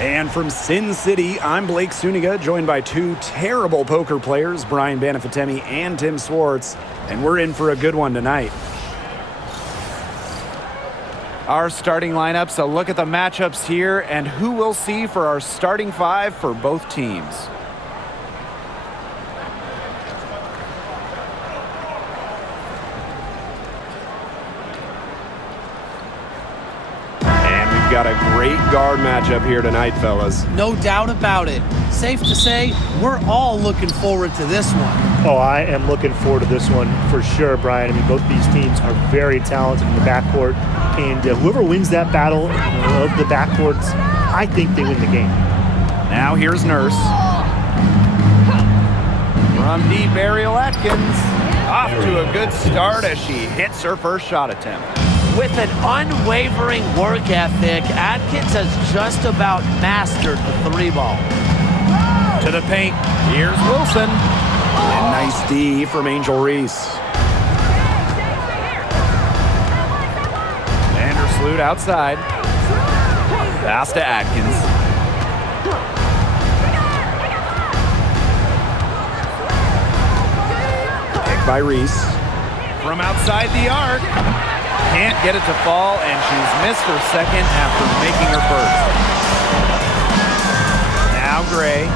And from Sin City, I'm Blake Suniga, joined by two terrible poker players, Brian Banafitemi and Tim Swartz, and we're in for a good one tonight. Our starting lineups, a look at the matchups here, and who we'll see for our starting five for both teams. Got a great guard matchup here tonight, fellas. No doubt about it. Safe to say, we're all looking forward to this one. Oh, I am looking forward to this one for sure, Brian. I mean, both these teams are very talented in the backcourt, and whoever wins that battle of the backcourts, I think they win the game. Now here's Nurse. From deep, Ariel Atkins. Off to a good start as she hits her first shot attempt. With an unwavering work ethic, Atkins has just about mastered the three ball. To the paint, here's Wilson. And nice D from Angel Reese. Vandersloot outside. Pass to Atkins. Picked by Reese. From outside the arc. Can't get it to fall, and she's missed her second after making her first. Now Gray.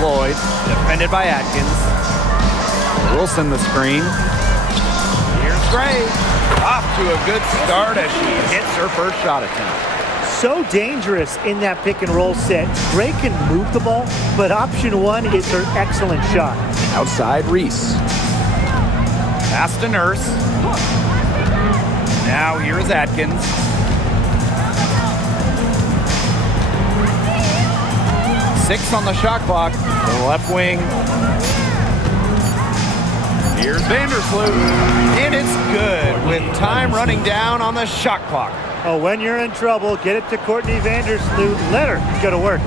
Lloyd, defended by Atkins. Wilson the screen. Here's Gray. Off to a good start as she hits her first shot attempt. So dangerous in that pick and roll set. Gray can move the ball, but option one is her excellent shot. Outside Reese. Pass to Nurse. Now here's Atkins. Six on the shot clock. To the left wing. Here's Vandersloot. And it's good with time running down on the shot clock. Oh, when you're in trouble, get it to Courtney Vandersloot. Let her go to work.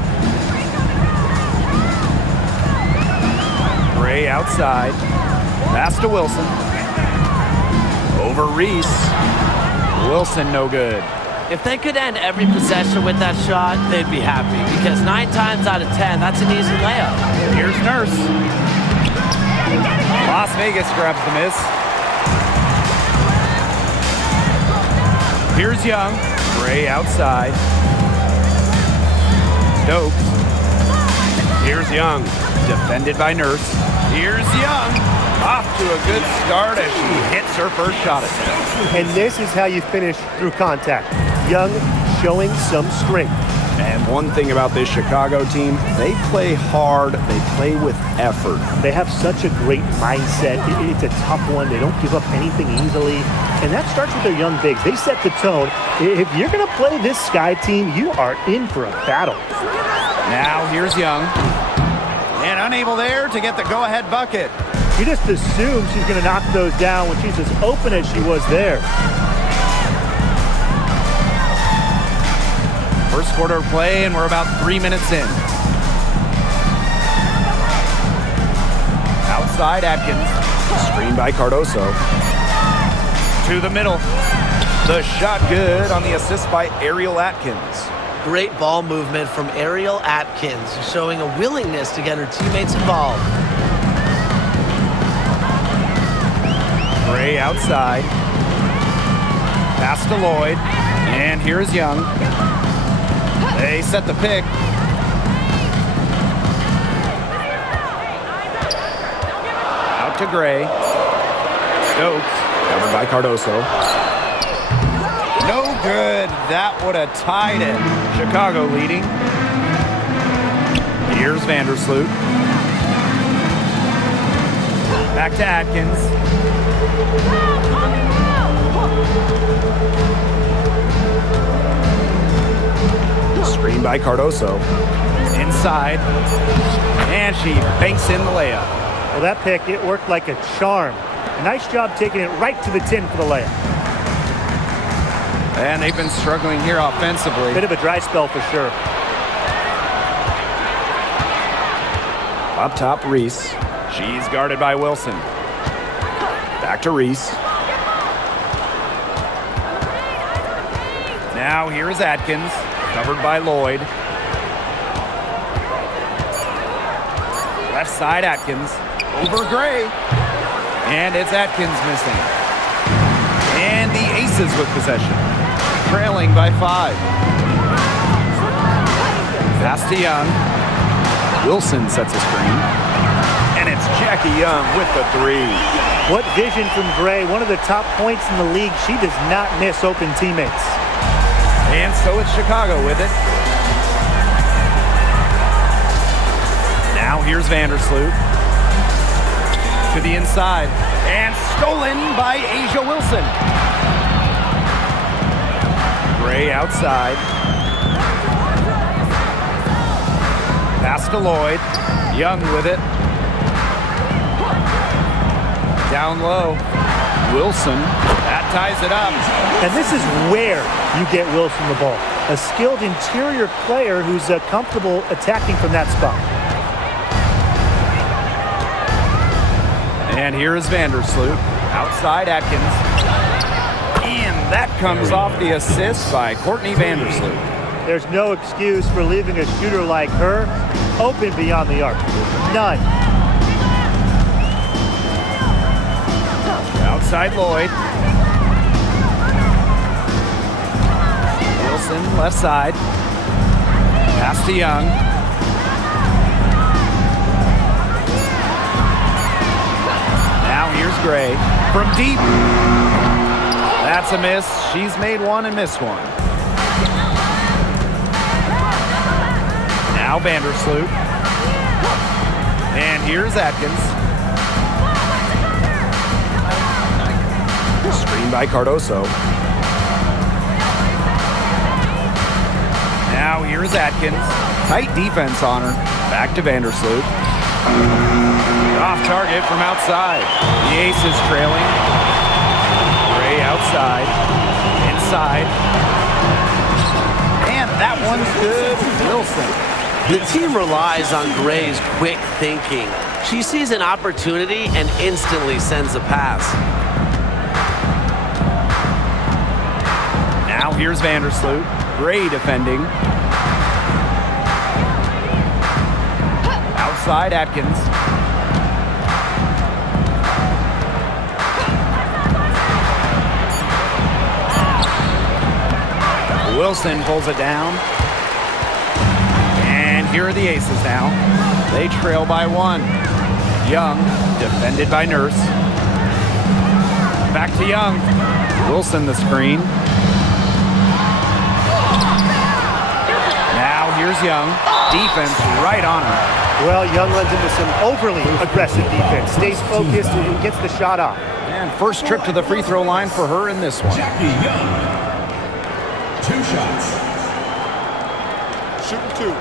Gray outside. Pass to Wilson. Over Reese. Wilson no good. If they could end every possession with that shot, they'd be happy. Because 9 times out of 10, that's an easy layup. Here's Nurse. Las Vegas grabs the miss. Here's Young. Gray outside. Stokes. Here's Young. Defended by Nurse. Here's Young. Off to a good start as she hits her first shot attempt. And this is how you finish through contact. Young showing some strength. And one thing about this Chicago team, they play hard, they play with effort. They have such a great mindset. It's a tough one. They don't give up anything easily. And that starts with their young bigs. They set the tone. If you're going to play this Sky team, you are in for a battle. Now here's Young. And unable there to get the go-ahead bucket. You just assume she's going to knock those down when she's as open as she was there. First quarter of play, and we're about 3 minutes in. Outside Atkins. Screen by Cardoso. To the middle. The shot good on the assist by Ariel Atkins. Great ball movement from Ariel Atkins, showing a willingness to get her teammates involved. Gray outside. Pass to Lloyd. And here's Young. They set the pick. Out to Gray. Stokes. Covered by Cardoso. No good. That would have tied it. Chicago leading. Here's Vandersloot. Back to Atkins. Screen by Cardoso. Inside. And she banks in the layup. Well, that pick, it worked like a charm. Nice job taking it right to the tin for the layup. And they've been struggling here offensively. Bit of a dry spell for sure. Up top, Reese. She's guarded by Wilson. Back to Reese. Now here's Atkins, covered by Lloyd. Left side Atkins, over Gray. And it's Atkins missing. And the Aces with possession, trailing by 5. Pass to Young. Wilson sets a screen. And it's Jackie Young with the 3. What vision from Gray, one of the top points in the league. She does not miss open teammates. And so it's Chicago with it. Now here's Vandersloot. To the inside. And stolen by Asia Wilson. Gray outside. Pass to Lloyd. Young with it. Down low. Wilson. That ties it up. And this is where you get Wilson the ball. A skilled interior player who's comfortable attacking from that spot. And here is Vandersloot. Outside Atkins. And that comes off the assist by Courtney Vandersloot. There's no excuse for leaving a shooter like her open beyond the arc. None. Outside Lloyd. Wilson, left side. Pass to Young. Now here's Gray. From deep. That's a miss. She's made one and missed one. Now Vandersloot. And here's Atkins. Screen by Cardoso. Now here's Atkins. Tight defense on her. Back to Vandersloot. Off target from outside. The Aces trailing. Gray outside. Inside. And that one's good. Wilson. The team relies on Gray's quick thinking. She sees an opportunity and instantly sends a pass. Now here's Vandersloot. Gray defending. Outside Atkins. Wilson pulls it down. And here are the Aces now. They trail by 1. Young, defended by Nurse. Back to Young. Wilson the screen. Now here's Young. Defense right on her. Well, Young runs into some overly aggressive defense. Stays focused and gets the shot off. And first trip to the free throw line for her in this one. Jackie Young. 2 shots. Shooting 2.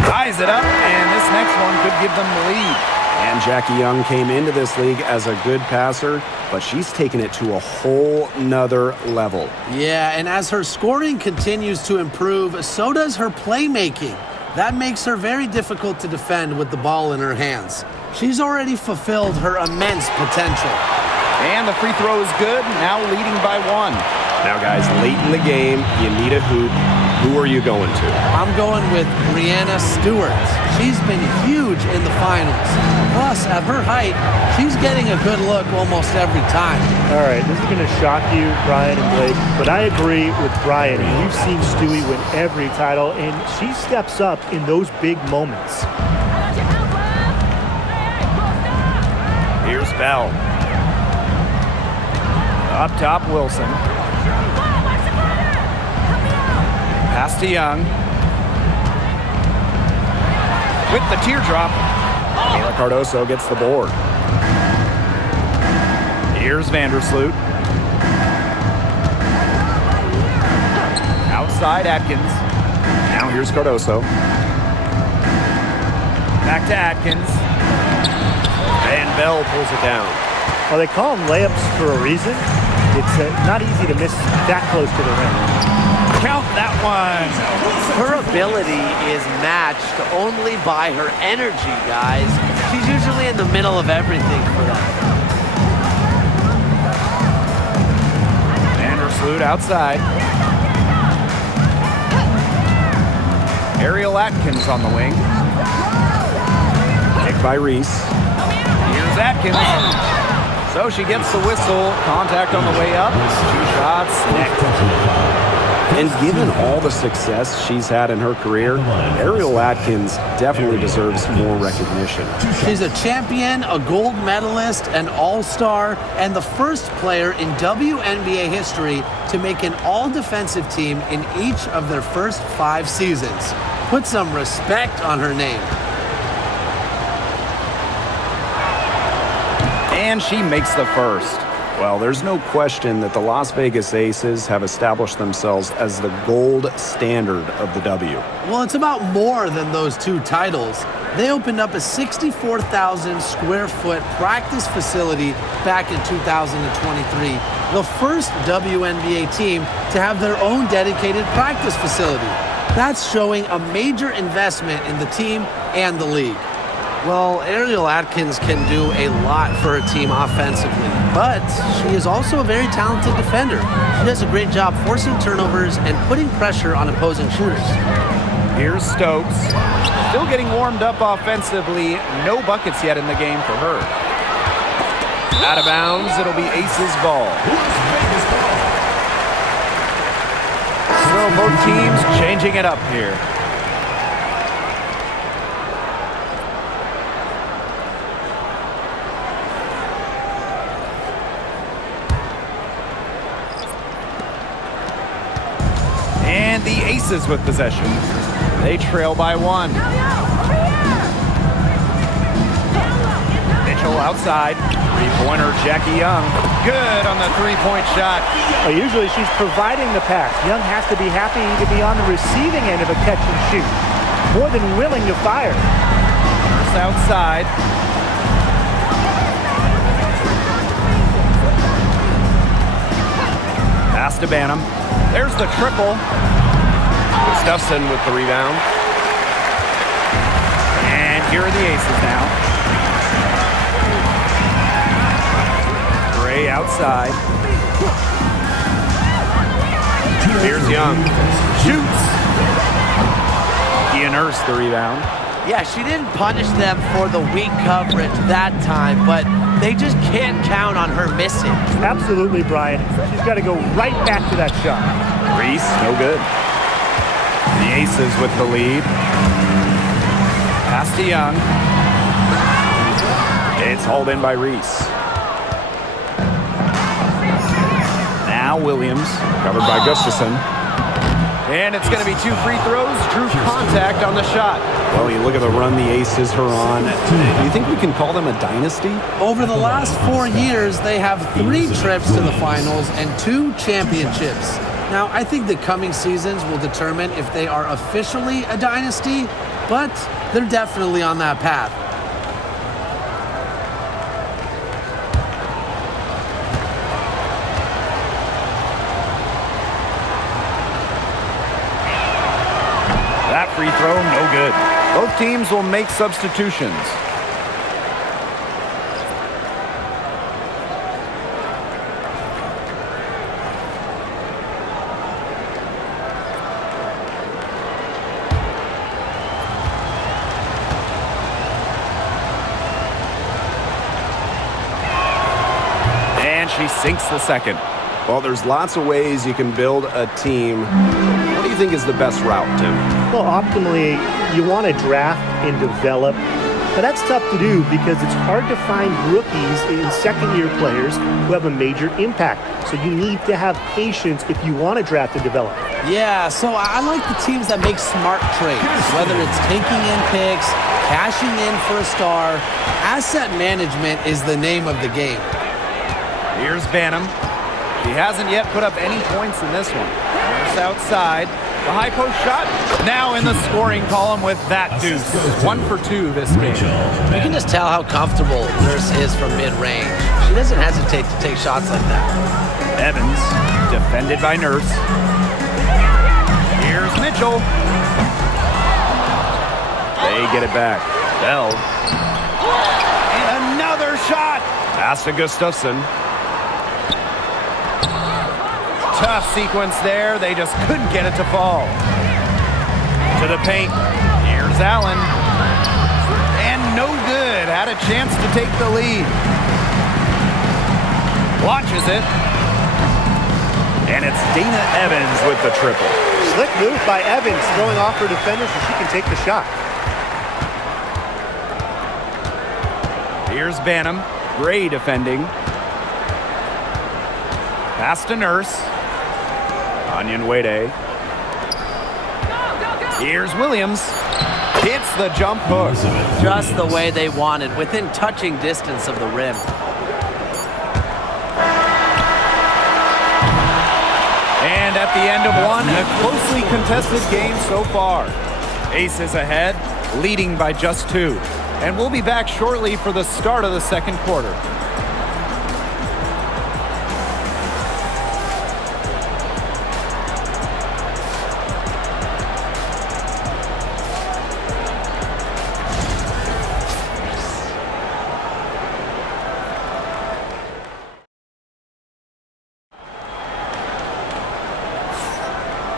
Ties it up, and this next one could give them the lead. And Jackie Young came into this league as a good passer, but she's taken it to a whole nother level. Yeah, and as her scoring continues to improve, so does her playmaking. That makes her very difficult to defend with the ball in her hands. She's already fulfilled her immense potential. And the free throw is good, now leading by 1. Now, guys, late in the game, you need a hoop. Who are you going to? I'm going with Brianna Stewart. She's been huge in the finals. Plus, at her height, she's getting a good look almost every time. All right, this is going to shock you, Brian and Blake, but I agree with Brian. We've seen Stewie win every title, and she steps up in those big moments. Here's Bell. Up top, Wilson. Pass to Young. With the teardrop. Kayla Cardoso gets the board. Here's Vandersloot. Outside Atkins. Now here's Cardoso. Back to Atkins. And Bell pulls it down. Well, they call them layups for a reason. It's not easy to miss that close to the rim. Count that one. Her ability is matched only by her energy, guys. She's usually in the middle of everything for them. Vandersloot outside. Ariel Atkins on the wing. Kick by Reese. Here's Atkins. So she gets the whistle. Contact on the way up. 2 shots. Next. And given all the success she's had in her career, Ariel Atkins definitely deserves more recognition. She's a champion, a gold medalist, an all-star, and the first player in WNBA history to make an all-defensive team in each of their first 5 seasons. Put some respect on her name. And she makes the first. Well, there's no question that the Las Vegas Aces have established themselves as the gold standard of the W. Well, it's about more than those 2 titles. They opened up a 64,000 square foot practice facility back in 2023, the first WNBA team to have their own dedicated practice facility. That's showing a major investment in the team and the league. Well, Ariel Atkins can do a lot for her team offensively, but she is also a very talented defender. She does a great job forcing turnovers and putting pressure on opposing shooters. Here's Stokes. Still getting warmed up offensively. No buckets yet in the game for her. Out of bounds, it'll be Aces ball. So both teams changing it up here. And the Aces with possession. They trail by 1. Mitchell outside. 3-pointer, Jackie Young. Good on the 3-point shot. Well, usually she's providing the pass. Young has to be happy to be on the receiving end of a catch and shoot. More than willing to fire. First outside. Pass to Banham. There's the triple. Gustafson with the rebound. And here are the Aces now. Gray outside. Here's Young. Shoots. Kia Nurse the rebound. Yeah, she didn't punish them for the weak coverage that time, but they just can't count on her missing. Absolutely, Brian. She's got to go right back to that shot. Reese, no good. The Aces with the lead. Pass to Young. It's hauled in by Reese. Now Williams, covered by Gustafson. And it's going to be 2 free throws. Drew contact on the shot. Well, you look at the run the Aces are on. Do you think we can call them a dynasty? Over the last 4 years, they have 3 trips to the finals and 2 championships. Now, I think the coming seasons will determine if they are officially a dynasty, but they're definitely on that path. That free throw, no good. Both teams will make substitutions. And she sinks the second. Well, there's lots of ways you can build a team. What do you think is the best route, Tim? Well, optimally, you want to draft and develop, but that's tough to do because it's hard to find rookies in second-year players who have a major impact. So you need to have patience if you want to draft and develop. Yeah, so I like the teams that make smart trades, whether it's taking in picks, cashing in for a star. Asset management is the name of the game. Here's Banham. He hasn't yet put up any points in this one. Just outside. The high post shot. Now in the scoring column with that deuce. 1 for 2 this game. You can just tell how comfortable Nurse is from mid-range. She doesn't hesitate to take shots like that. Evans, defended by Nurse. Here's Mitchell. They get it back. Bell. And another shot. Pass to Gustafson. Tough sequence there. They just couldn't get it to fall. To the paint. Here's Allen. And no good. Had a chance to take the lead. Watches it. And it's Dana Evans with the triple. Slick move by Evans, throwing off her defender so she can take the shot. Here's Banham. Gray defending. Pass to Nurse. Wnba. Here's Williams. Hits the jump hook. Just the way they wanted, within touching distance of the rim. And at the end of one, a closely contested game so far. Aces ahead, leading by just 2. And we'll be back shortly for the start of the second quarter.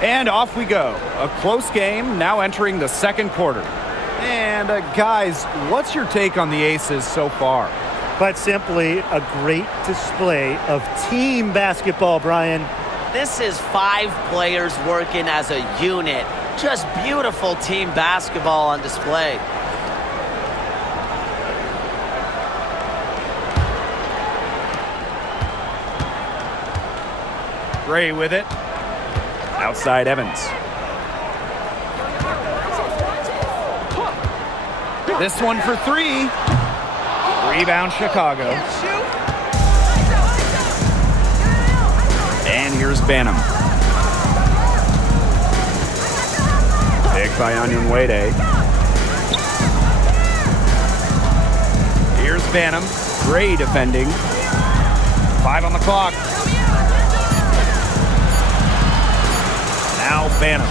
And off we go. A close game now entering the second quarter. And guys, what's your take on the Aces so far? Quite simply, a great display of team basketball, Brian. This is 5 players working as a unit. Just beautiful team basketball on display. Gray with it. Outside Evans. This one for 3. Rebound Chicago. And here's Banham. Picked by Wnba. Here's Banham. Gray defending. 5 on the clock. Now Banham.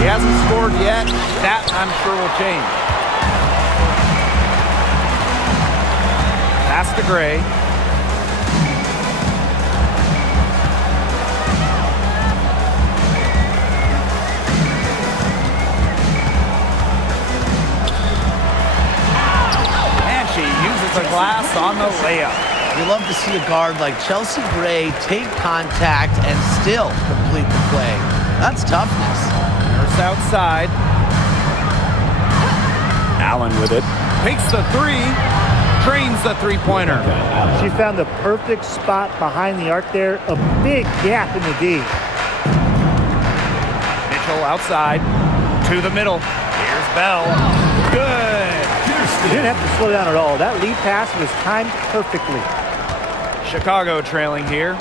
He hasn't scored yet. That, I'm sure, will change. Pass to Gray. And she uses the glass on the layup. You love to see a guard like Chelsea Gray take contact and still complete the play. That's toughness. Nurse outside. Allen with it. Takes the 3. Drains the three-pointer. She found the perfect spot behind the arc there. A big gap in the D. Mitchell outside. To the middle. Here's Bell. Good. You didn't have to slow down at all. That lead pass was timed perfectly. Chicago trailing here.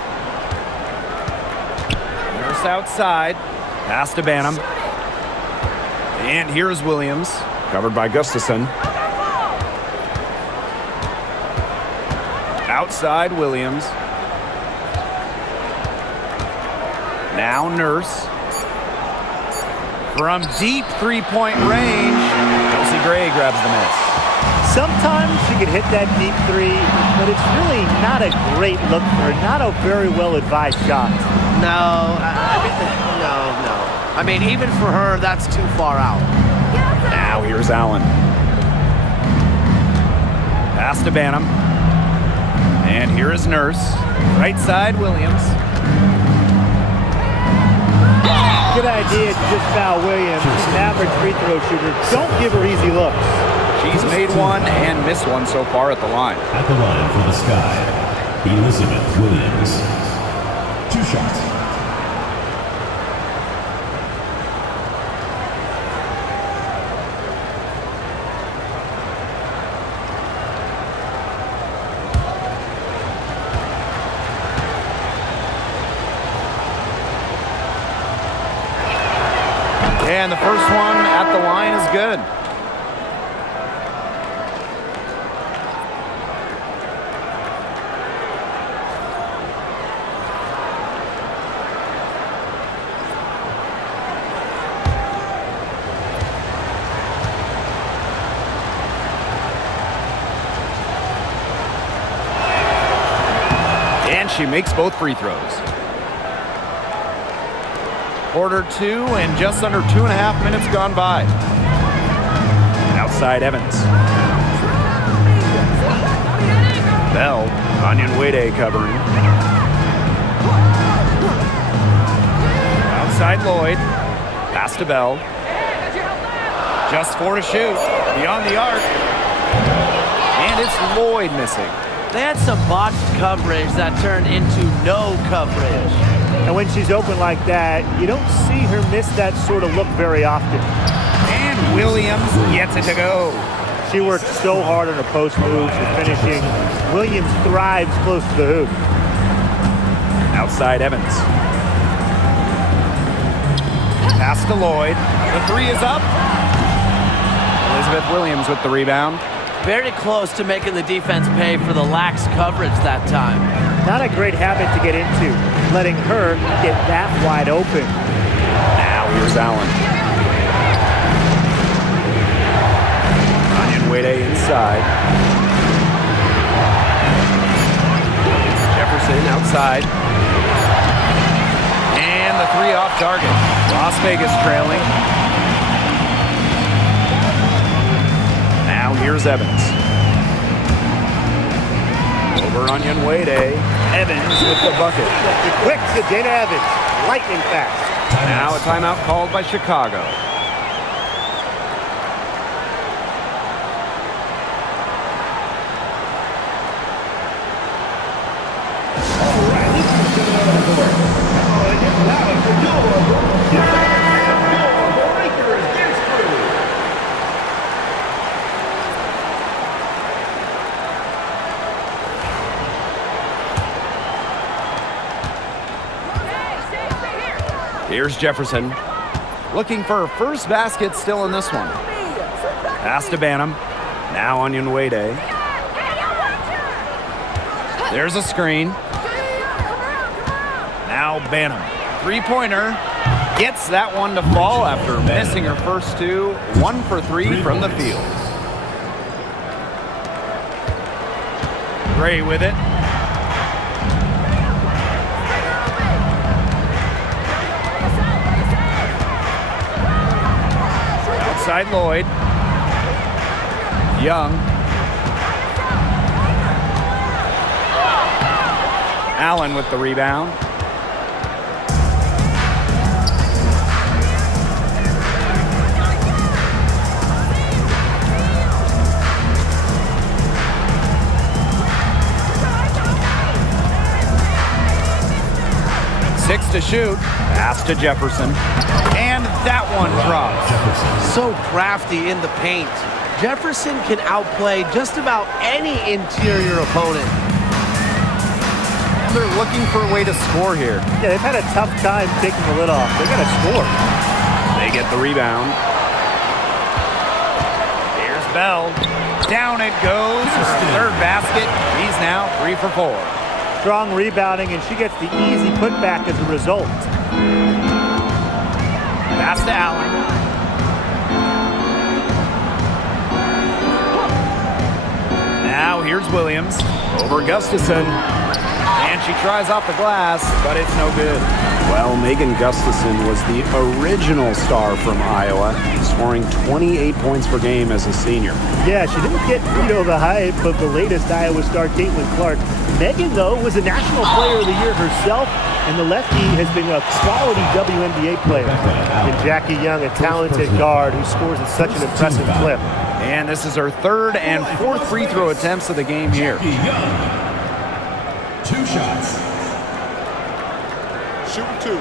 Nurse outside. Pass to Banham. And here's Williams. Covered by Gustafson. Outside Williams. Now Nurse. From deep three-point range, Chelsea Gray grabs the miss. Sometimes she could hit that deep 3, but it's really not a great look for her. Not a very well-advised shot. No. I mean, even for her, that's too far out. Now here's Allen. Pass to Banham. And here is Nurse. Right side, Williams. Good idea to just foul Williams. She's an average free throw shooter. Don't give her easy looks. She's made one and missed one so far at the line. At the line for the Sky, Elizabeth Williams. 2 shots. And the first one at the line is good. she makes both free throws. Quarter 2 and just under 2.5 minutes gone by. Outside Evans. Bell, Wnba covering. Outside Lloyd. Pass to Bell. Just 4 to shoot. Beyond the arc. And it's Lloyd missing. They had some botched coverage that turned into no coverage. And when she's open like that, you don't see her miss that sort of look very often. And Williams gets it to go. She works so hard on her post moves and finishing. Williams thrives close to the hoop. Outside Evans. Pass to Lloyd. The 3 is up. Elizabeth Williams with the rebound. Very close to making the defense pay for the lax coverage that time. Not a great habit to get into, letting her get that wide open. Now here's Allen. Wnba inside. Jefferson outside. And the 3 off target. Las Vegas trailing. Now here's Evans. Over Wnba. Evans with the bucket. Quick to Dana Evans, lightning fast. Now a timeout called by Chicago. Here's Jefferson. Looking for her first basket still in this one. Pass to Banham. Now Wnba. There's a screen. Now Banham. 3-pointer. Gets that one to fall after missing her first 2. 1 for 3 from the field. Gray with it. Outside Lloyd. Young. Allen with the rebound. Six to shoot. Pass to Jefferson. And that one drops. So crafty in the paint. Jefferson can outplay just about any interior opponent. They're looking for a way to score here. Yeah, they've had a tough time taking the lid off. They got to score. They get the rebound. Here's Bell. Down it goes. Her third basket. He's now 3 for 4. Strong rebounding, and she gets the easy putback as a result. Pass to Allen. Now here's Williams. Over Gustafson. And she tries off the glass, but it's no good. Well, Megan Gustafson was the original star from Iowa, scoring 28 points per game as a senior. Yeah, she didn't get, the hype of the latest Iowa star, Caitlin Clark. Megan, though, was a National Player of the Year herself, and the lefty has been a quality WNBA player. And Jackie Young, a talented guard who scores at such an impressive clip. And this is her 3rd and 4th free throw attempts of the game here. 2 shots. Shoot 2.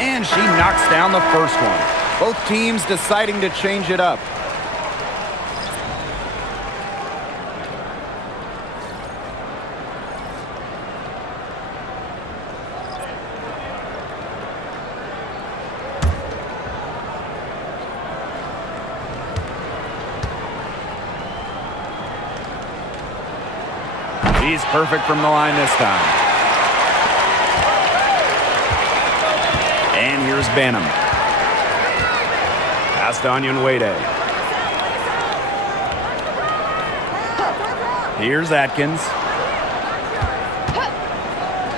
And she knocks down the first one. Both teams deciding to change it up. He's perfect from the line this time. Here's Banham. Pass to Wnba. Here's Atkins.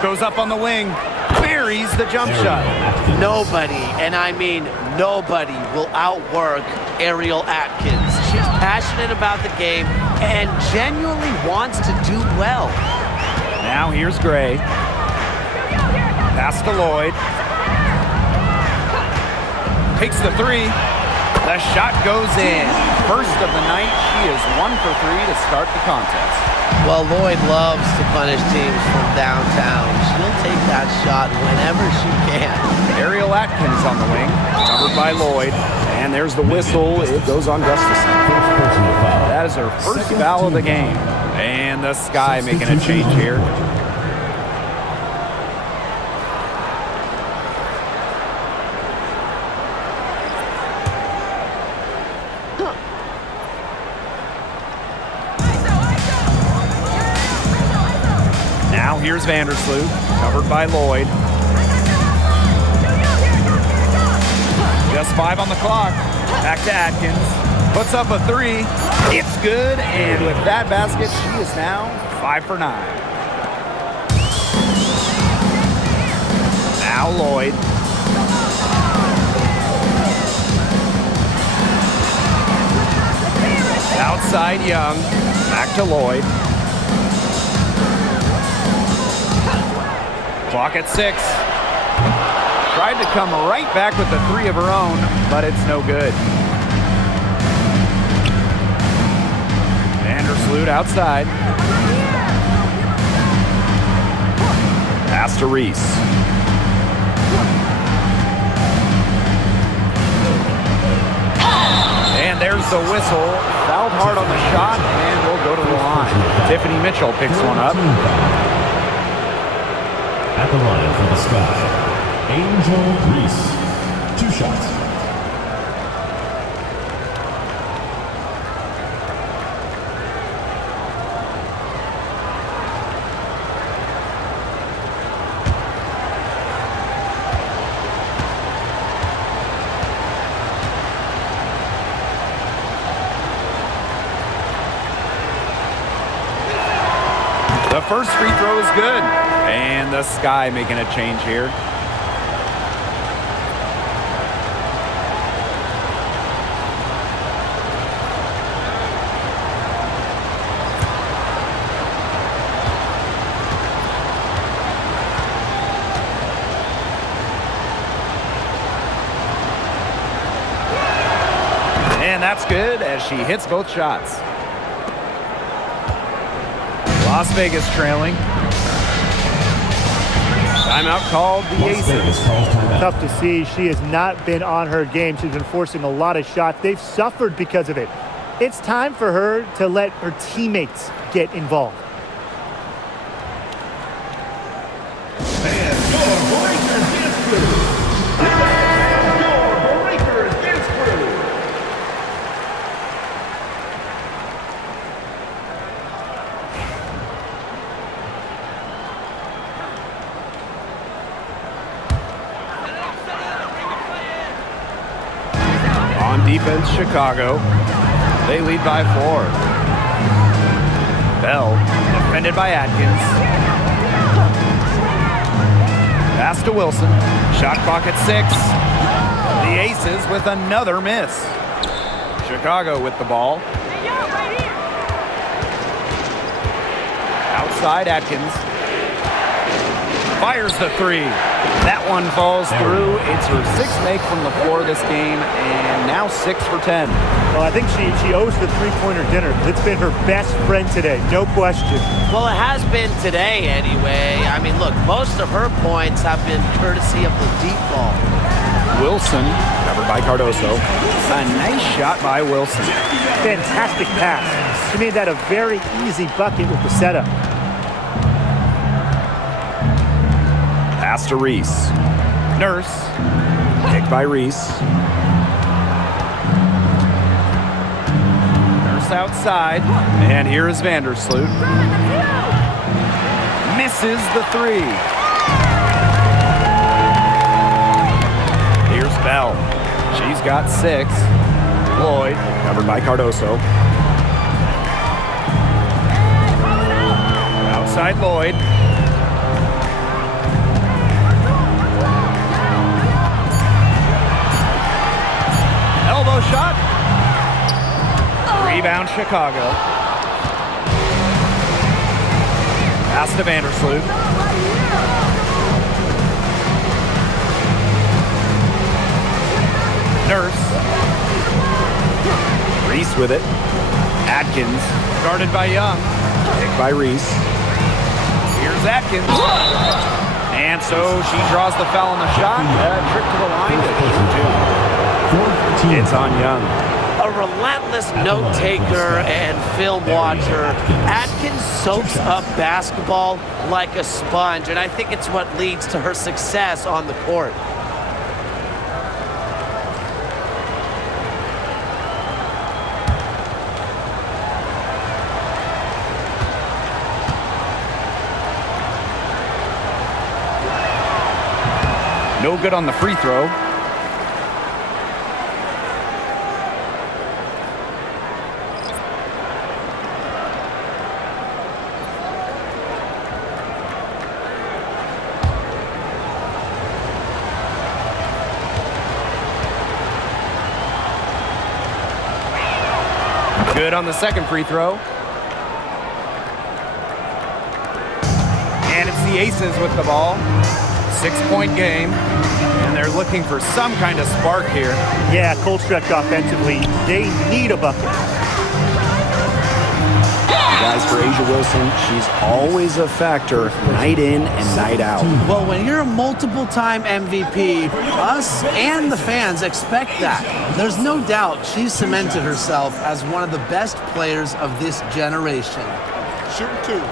Goes up on the wing. Buries the jump shot. Nobody, and I mean nobody, will outwork Ariel Atkins. She's passionate about the game and genuinely wants to do well. Now here's Gray. Pass to Lloyd. Takes the three. The shot goes in. First of the night, she is 1 for 3 to start the contest. Well, Lloyd loves to punish teams from downtown. She'll take that shot whenever she can. Ariel Atkins on the wing, covered by Lloyd. And there's the whistle. It goes on Gustafson. That is her first foul of the game. And the Sky making a change here. Now here's Vandersloot, covered by Lloyd. Just 5 on the clock. Back to Atkins. Puts up a 3. It's good. And with that basket, she is now 5 for 9. Now Lloyd. Outside Young. Back to Lloyd. Clock at 6. Tried to come right back with the 3 of her own, but it's no good. Vandersloot outside. Pass to Reese. And there's the whistle. Fouled hard on the shot, and we'll go to the line. Tiffany Mitchell picks one up. At the line for the Sky, Angel Reese. 2 shots. The first free throw is good. And the Sky making a change here. And that's good as she hits both shots. Las Vegas trailing. Timeout called the Aces. Tough to see. She has not been on her game. She's been forcing a lot of shots. They've suffered because of it. It's time for her to let her teammates get involved. On defense, Chicago. They lead by 4. Bell, defended by Atkins. Pass to Wilson. Shot clock at 6. The Aces with another miss. Chicago with the ball. Outside Atkins. Fires the 3. That one falls through. It's her 6th make from the floor this game, and now 6 for 10. Well, I think she owes the three-pointer dinner. It's been her best friend today, no question. Well, it has been today anyway. I mean, look, most of her points have been courtesy of the deep ball. Wilson, covered by Cardoso. A nice shot by Wilson. Fantastic pass. She made that a very easy bucket with the setup. Pass to Reese. Nurse. Kicked by Reese. Nurse outside. And here is Vandersloot. Misses the 3. Bell. She's got 6. Lloyd, covered by Cardoso. Outside Lloyd. Elbow shot. Rebound Chicago. Pass to Vandersloot. Nurse. Reese with it. Atkins. Guarded by Young. Picked by Reese. Here's Atkins. And so she draws the foul on the shot. Trick to the line to shoot 2. It's on Young. A relentless note taker and film watcher. Atkins soaks up basketball like a sponge, and I think it's what leads to her success on the court. No good on the free throw. Good on the second free throw. And it's the Aces with the ball. 6-point game. And they're looking for some kind of spark here. Yeah, cold stretch offensively. They need a bucket. Guys, for A'ja Wilson, she's always a factor night in and night out. Well, when you're a multiple-time MVP, us and the fans expect that. There's no doubt she's cemented herself as one of the best players of this generation. Shoot 2.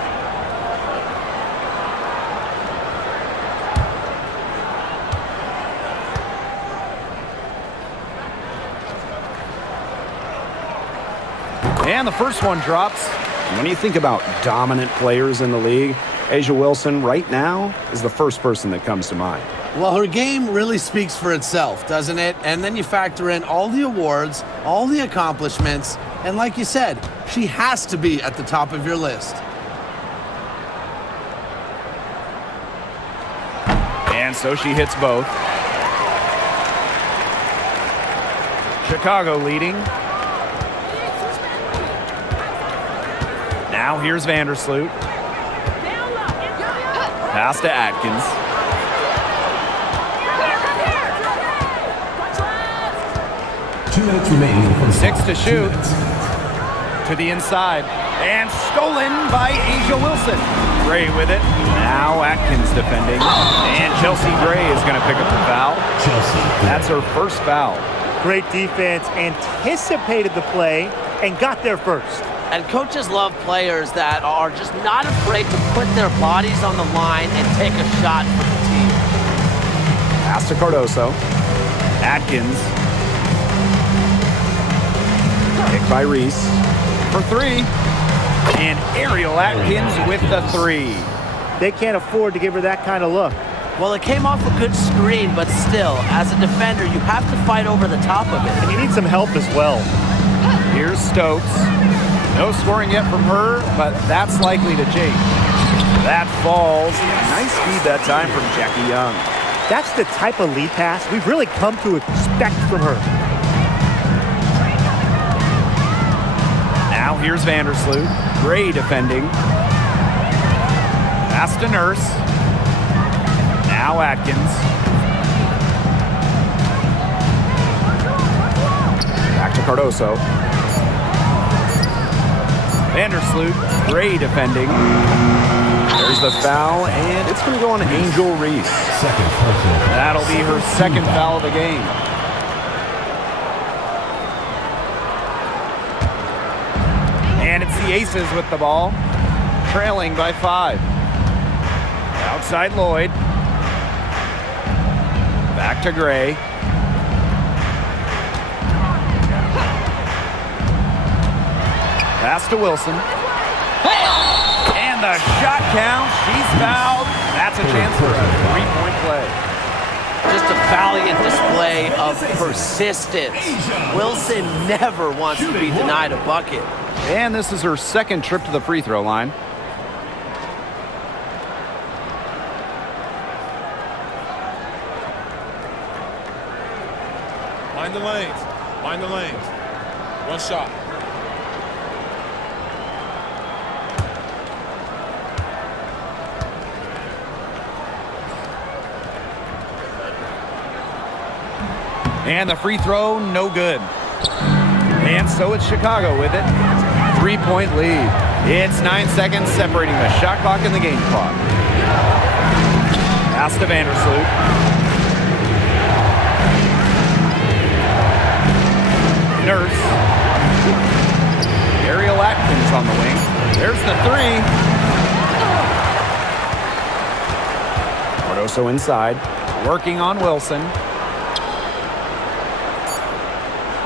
And the first one drops. When you think about dominant players in the league, A'ja Wilson right now is the first person that comes to mind. Well, her game really speaks for itself, doesn't it? And then you factor in all the awards, all the accomplishments, and like you said, she has to be at the top of your list. And so she hits both. Chicago leading. Now here's Vandersloot. Pass to Atkins. Two minutes remaining. 6 to shoot. To the inside. And stolen by A'ja Wilson. Gray with it. Now Atkins defending. And Chelsea Gray is going to pick up the foul. That's her first foul. Great defense, anticipated the play, and got there first. And coaches love players that are just not afraid to put their bodies on the line and take a shot for the team. Pass to Cardoso. Atkins. Picked by Reese. For 3. And Ariel Atkins with the 3. They can't afford to give her that kind of look. Well, it came off a good screen, but still, as a defender, you have to fight over the top of it. And you need some help as well. Here's Stokes. No scoring yet from her, but that's likely to change. That falls. Nice feed that time from Jackie Young. That's the type of lead pass we've really come to expect from her. Now here's Vandersloot. Gray defending. Pass to Nurse. Now Atkins. Back to Cardoso. Vandersloot, Gray defending. There's the foul, and it's going to go on Angel Reese. That'll be her second foul of the game. And it's the Aces with the ball, trailing by 5. Outside Lloyd. Back to Gray. Pass to Wilson. And the shot counts. She's fouled. That's a chance for a 3-point play. Just a valiant display of persistence. Wilson never wants to be denied a bucket. And this is her second trip to the free throw line. Mind the lanes. Mind the lanes. One shot. And the free throw, no good. And so it's Chicago with it. 3-point lead. It's 9 seconds separating the shot clock and the game clock. Pass to Vandersloot. Nurse. Ariel Atkins on the wing. There's the three. Cardoso inside. Working on Wilson.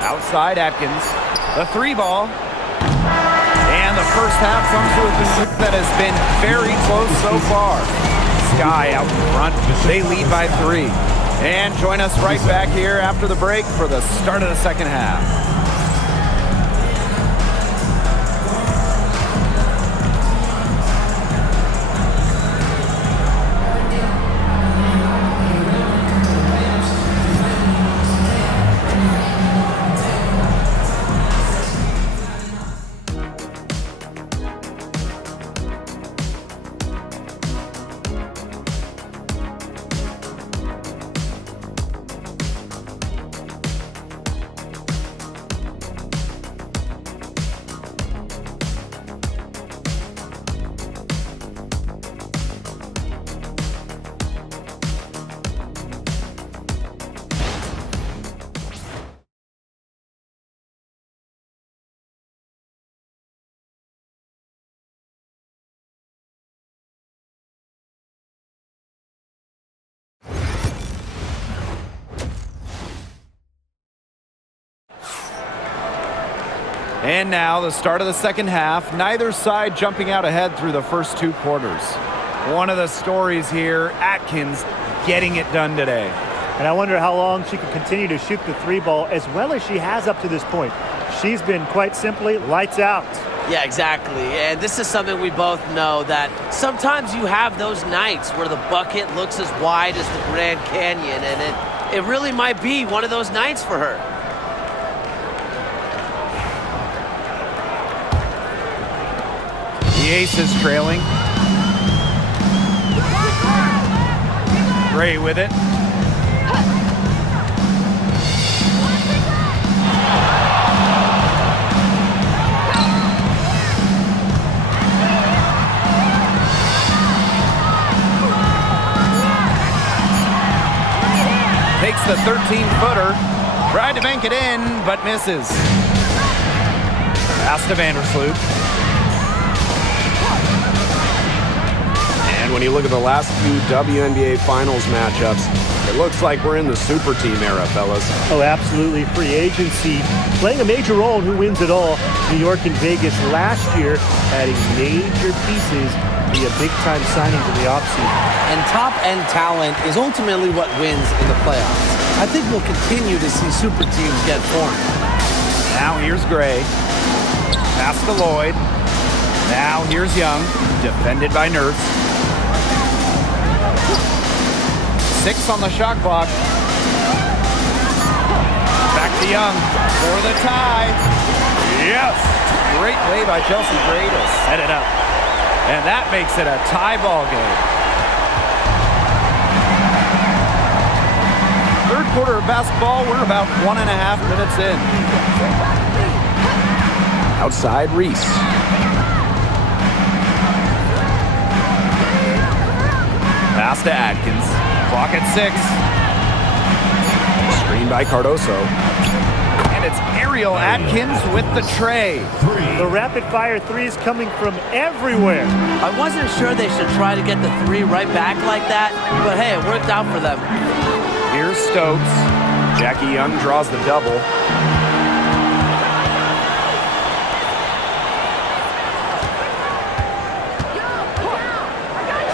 Outside Atkins. The three ball. And the first half comes to a conclusion that has been very close so far. Sky out in front. They lead by 3. And join us right back here after the break for the start of the second half. And now the start of the second half. Neither side jumping out ahead through the first 2 quarters. One of the stories here, Atkins getting it done today. And I wonder how long she can continue to shoot the three ball as well as she has up to this point. She's been quite simply lights out. Yeah, exactly. And this is something we both know, that sometimes you have those nights where the bucket looks as wide as the Grand Canyon, and it really might be one of those nights for her. The ace is trailing. Gray with it. Takes the 13-footer. Tried to bank it in, but misses. Pass to Vandersloot. And when you look at the last few WNBA Finals matchups, it looks like we're in the super team era, fellas. Oh, absolutely. Free agency playing a major role in who wins it all. New York and Vegas last year adding major pieces via big-time signings in the offseason. And top-end talent is ultimately what wins in the playoffs. I think we'll continue to see super teams get formed. Now here's Gray. Pass to Lloyd. Now here's Young. Defended by Nurse. 6 on the shot clock. Back to Young for the tie. Yes! Great play by Chelsea Gray to set it up. And that makes it a tie ball game. Third quarter of basketball, we're about 1.5 minutes in. Outside Reese. Pass to Atkins. Clock at 6. Screen by Cardoso. And it's Ariel Atkins with the tray. The rapid-fire threes coming from everywhere. I wasn't sure they should try to get the 3 right back like that, but hey, it worked out for them. Here's Stokes. Jackie Young draws the double.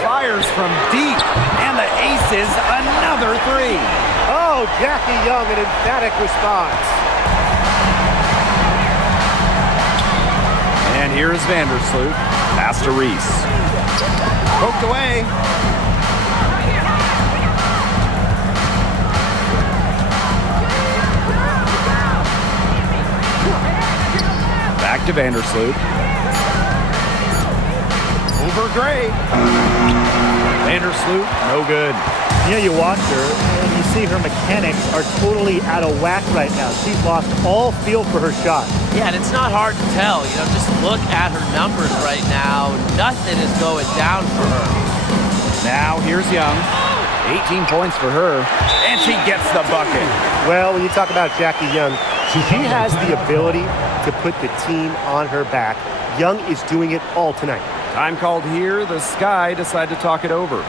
Fires from deep. And the aces, another three. Oh, Jackie Young, an emphatic response. And here's Vandersloot. Pass to Reese. Poked away. Back to Vandersloot. Over Gray. Vandersloot, no good. You know, you watch her, and you see her mechanics are totally out of whack right now. She's lost all feel for her shot. Yeah, and it's not hard to tell. You know, just look at her numbers right now. Nothing is going down for her. Now here's Young. 18 points for her, and she gets the bucket. Well, when you talk about Jackie Young, she has the ability to put the team on her back. Young is doing it all tonight. Time called here. The Sky decide to talk it over.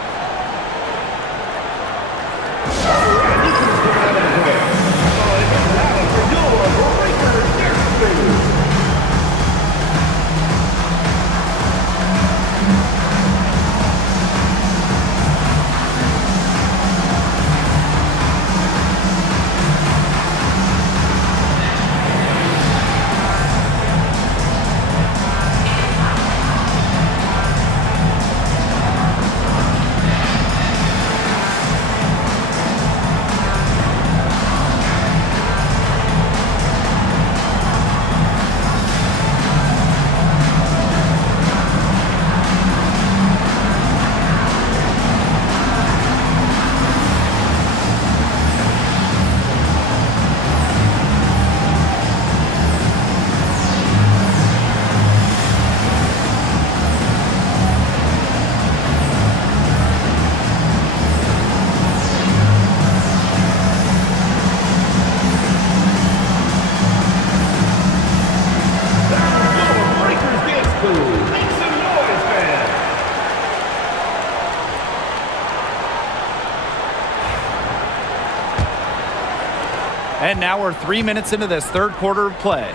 And now we're 3 minutes into this third quarter of play.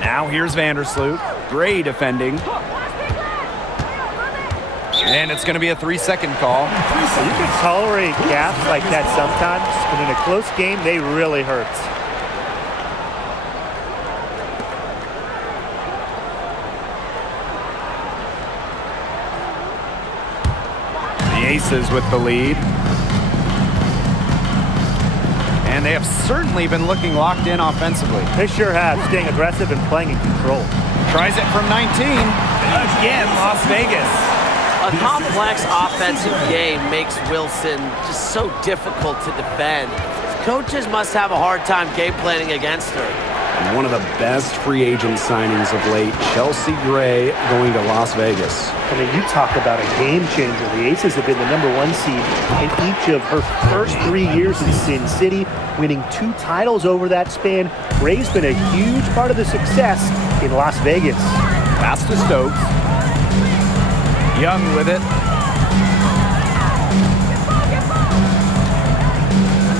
Now here's Vandersloot. Gray defending. And it's going to be a 3-second call. You can tolerate gaps like that sometimes, but in a close game, they really hurt. The Aces with the lead. And they have certainly been looking locked in offensively. They sure have, staying aggressive and playing in control. Tries it from 19. Again, Las Vegas. A complex offensive game makes Wilson just so difficult to defend. Coaches must have a hard time game planning against her. And one of the best free agent signings of late, Chelsea Gray going to Las Vegas. I mean, you talk about a game changer. The Aces have been the #1 seed in each of her first 3 years in Sin City, winning 2 titles over that span. Gray's been a huge part of the success in Las Vegas. Pass to Stokes. Young with it.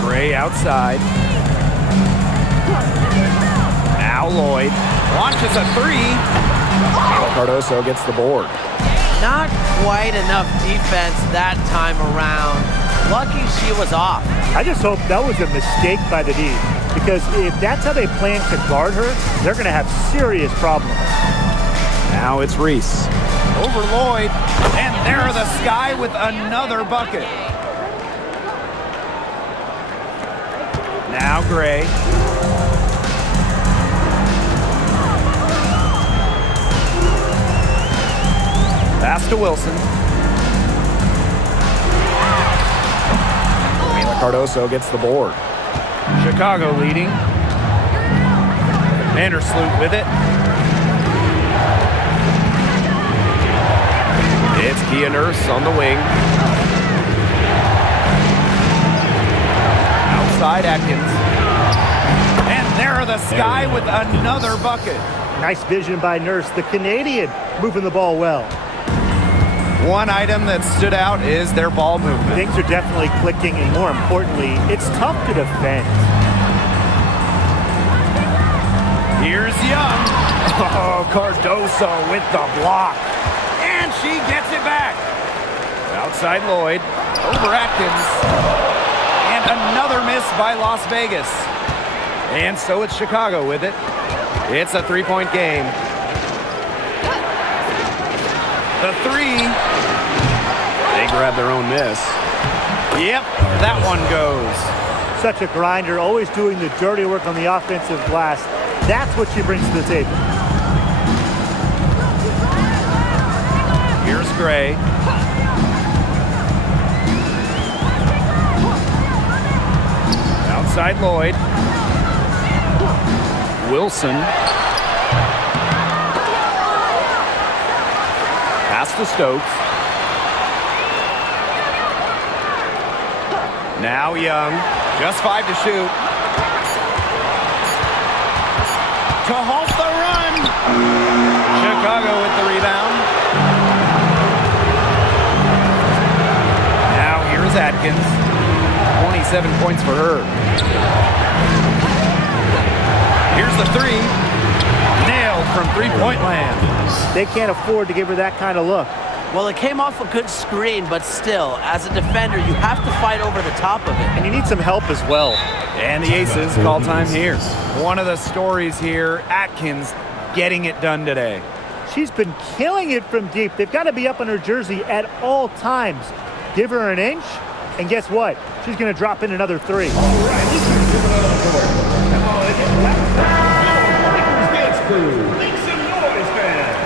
Gray outside. Now Lloyd launches a 3. Cardoso gets the board. Not quite enough defense that time around. Lucky she was off. I just hope that was a mistake by the D, because if that's how they plan to guard her, they're going to have serious problems. Now it's Reese. Over Lloyd. And there are the Sky with another bucket. Now Gray. Pass to Wilson. Cardoso gets the board. Chicago leading. Vandersloot with it. It's Kia Nurse on the wing. Outside Atkins. And there are the Sky with another bucket. Nice vision by Nurse, the Canadian, moving the ball well. One item that stood out is their ball movement. Things are definitely clicking, and more importantly, it's tough to defend. Here's Young. Oh, Cardoso with the block. And she gets it Outside Lloyd. Over Atkins. And another miss by Las Vegas. And so it's Chicago with it. It's a three-point game. The three. They grab their own miss. Yep, that one goes. Such a grinder, always doing the dirty work on the offensive glass. That's what she brings to the table. Here's Gray. Outside Lloyd. Wilson. Pass to Stokes. Now Young. Just 5 to shoot. To halt the run. Chicago with the rebound. Now here's Atkins. 27 points for her. Here's the three. Nailed from three-point land. They can't afford to give her that kind of look. Well, it came off a good screen, but still, as a defender, you have to fight over the top of it. And you need some help as well. And the Aces call time here. One of the stories here, Atkins getting it done today. She's been killing it from deep. They've got to be up on her jersey at all times. Give her an inch, and guess what? She's going to drop in another three. Make some noise, fans.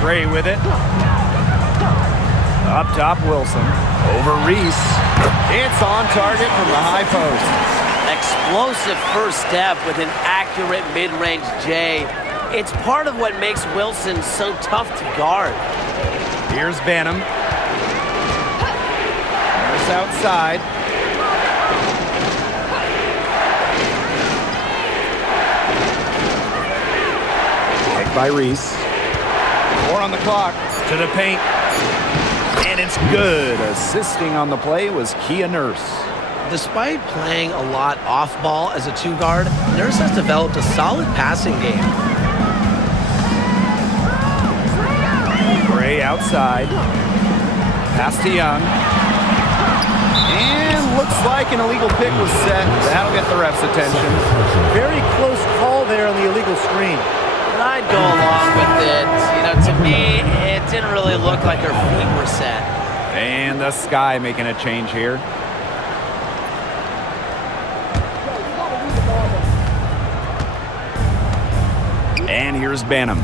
Gray with it. Up top, Wilson. Over Reese. It's on target from the high post. Explosive first step with an accurate mid-range J. It's part of what makes Wilson so tough to guard. Here's Banham. Harris outside. Kick by Reese. 4 on the clock. To the paint. And it's good. Assisting on the play was Kia Nurse. Despite playing a lot off-ball as a two-guard, Nurse has developed a solid passing game. Gray outside. Pass to Young. And looks like an illegal pick was set. That'll get the ref's attention. Very close call there on the illegal screen. And I'd go along with it. You know, to me, it didn't really look like her feet were set. And the Sky making a change here. And here's Banham.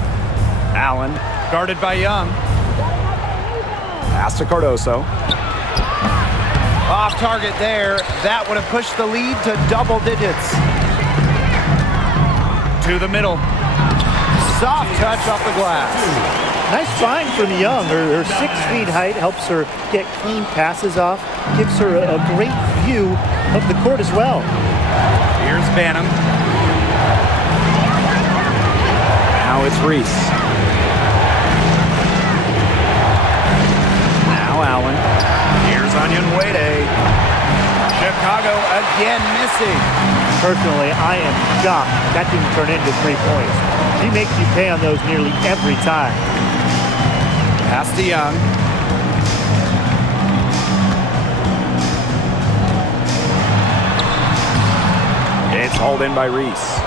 Allen, guarded by Young. Pass to Cardoso. Off target there. That would have pushed the lead to double digits. To the middle. Soft touch off the glass. Nice find from Young. Her 6 feet height helps her get clean passes off. Gives her a great view of the court as well. Here's Banham. Now it's Reese. Now Allen. Here's Wnba. Chicago again missing. Personally, I am shocked that didn't turn into 3 points. She makes you pay on those nearly every time. Pass to Young. It's hauled in by Reese.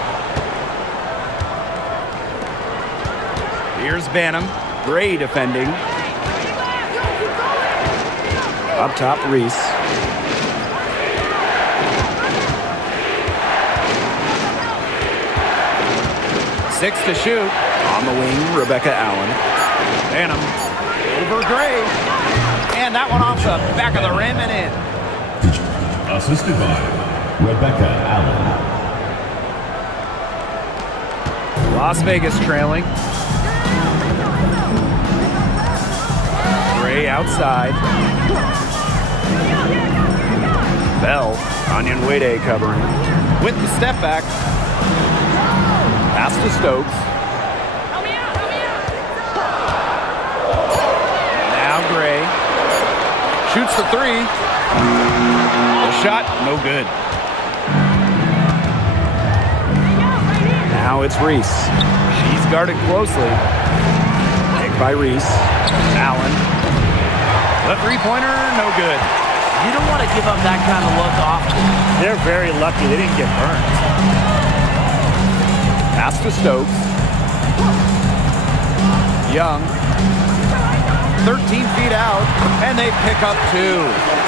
Here's Banham. Gray defending. Up top, Reese. Six to shoot. On the wing, Rebecca Allen. Banham over Gray. And that one off the back of the rim and in. Assisted by Rebecca Allen. Las Vegas trailing. Gray outside. Bell, Wnba covering. With the step back. Pass to Stokes. shoots the three. The shot, no good. Now it's Reese. She's guarded closely. Picked by Reese. Allen. The three-pointer, no good. You don't want to give up that kind of look often. They're very lucky they didn't get burned. Pass to Stokes. Young. 13 feet out, and they pick up 2.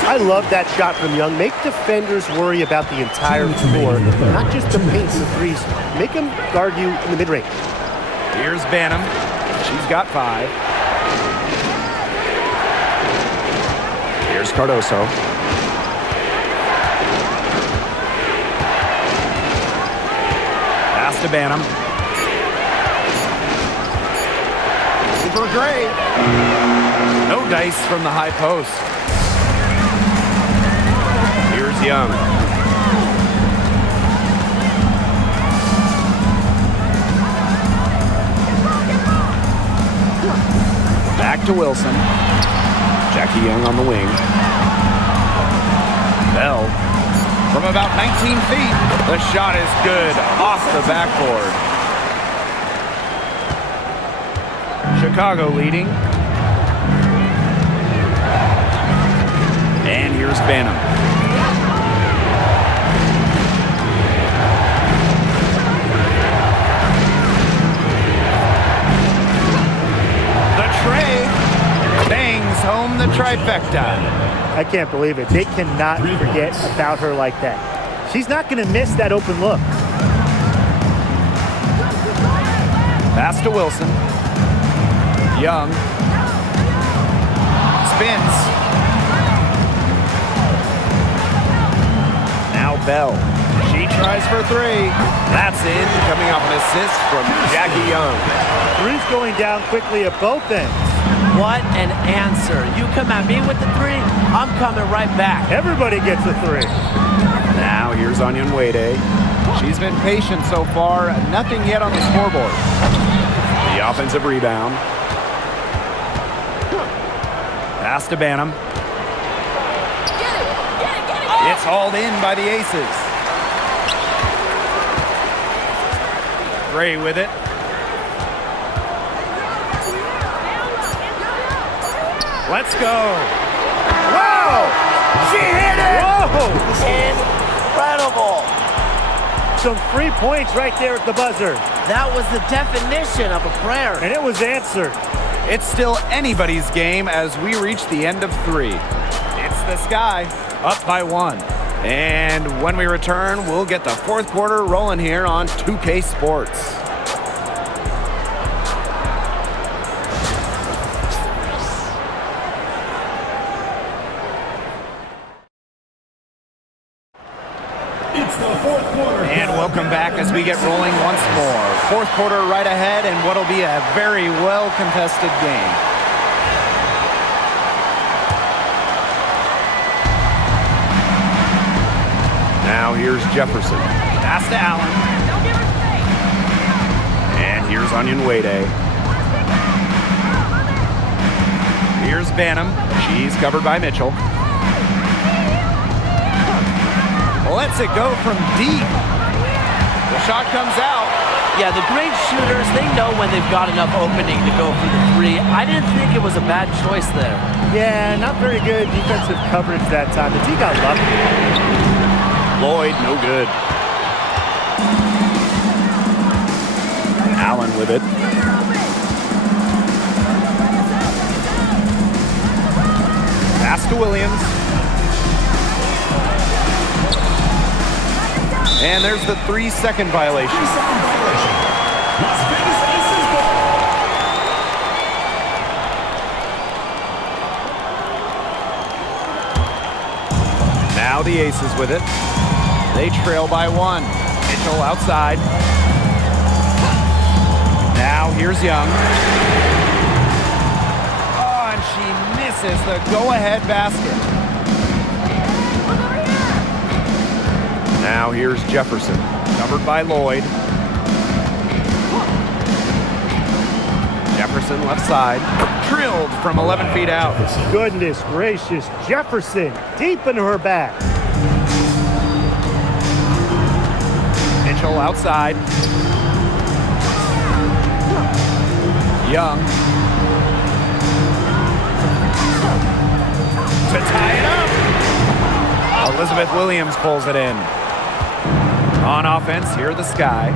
I love that shot from Young. Make defenders worry about the entire floor, not just the paint and the threes. Make them guard you in the mid-range. Here's Banham. She's got 5. Here's Cardoso. Pass to Banham. For Gray. No dice from the high post. Here's Young. Back to Wilson. Jackie Young on the wing. Bell from about 19 feet. The shot is good off the backboard. Chicago leading. And here's Banham. The tray bangs home the trifecta. I can't believe it. They cannot forget about her like that. She's not going to miss that open look. Pass to Wilson. Young. Spins. Now Bell. She tries for 3. That's in, coming off an assist from Jackie Young. Three's going down quickly at both ends. What an answer. You come at me with the 3, I'm coming right back. Everybody gets a 3. Now here's Wnba. She's been patient so far. Nothing yet on the scoreboard. The offensive rebound. Pass to Banham. It's hauled in by the Aces. Gray with it. Let's go. Wow! She hit it! Whoa! Incredible. Some free points right there at the buzzer. That was the definition of a prayer. And it was answered. It's still anybody's game as we reach the end of 3. It's the Sky up by 1. And when we return, we'll get the 4th quarter rolling here on 2K Sports. It's the 4th quarter. And welcome back as we get rolling once more. 4th quarter right ahead, and what'll be a very well-contested game. Now here's Jefferson. Pass to Allen. And here's Wnba. Here's Banham. She's covered by Mitchell. Lets it go from deep. The shot comes out. Yeah, the great shooters, they know when they've got enough opening to go for the 3. I didn't think it was a bad choice there. Yeah, not very good defensive coverage that time. The team got lucky. Lloyd, no good. Allen with it. Pass to Williams. And there's the 3-second violation. Las Vegas Aces ball. Now the Aces with it. They trail by 1. Mitchell outside. Now here's Young. Oh, and she misses the go-ahead basket. Now here's Jefferson, covered by Lloyd. Jefferson left side. drilled from 11 feet out. Goodness gracious, Jefferson deep into her back. Mitchell outside. Young. To tie it up. Elizabeth Williams pulls it in. On offense, here the Sky.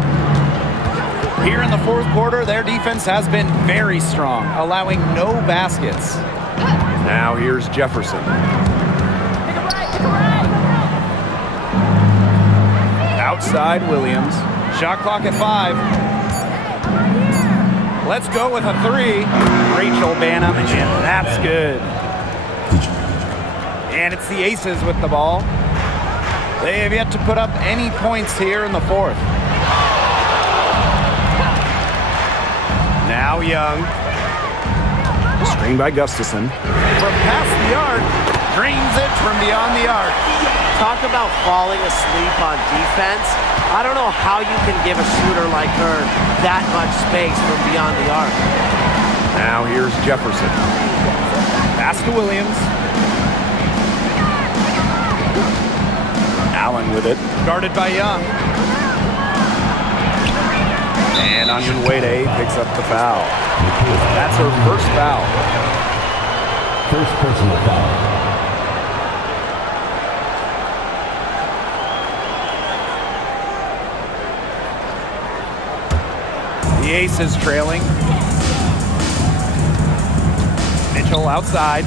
Here in the fourth quarter, their defense has been very strong, allowing no baskets. Now here's Jefferson. Outside Williams. Shot clock at 5. Let's go with a 3. Rachel Banham, and that's good. And it's the Aces with the ball. They have yet to put up any points here in the fourth. Now Young. Screen by Gustafson. From past the arc, drains it from beyond the arc. Talk about falling asleep on defense. I don't know how you can give a shooter like her that much space from beyond the arc. Now here's Jefferson. Pass to Williams. Allen with it. Guarded by Young. And Wnba picks up the foul. That's her first foul. First personal foul. The Aces trailing. Mitchell outside.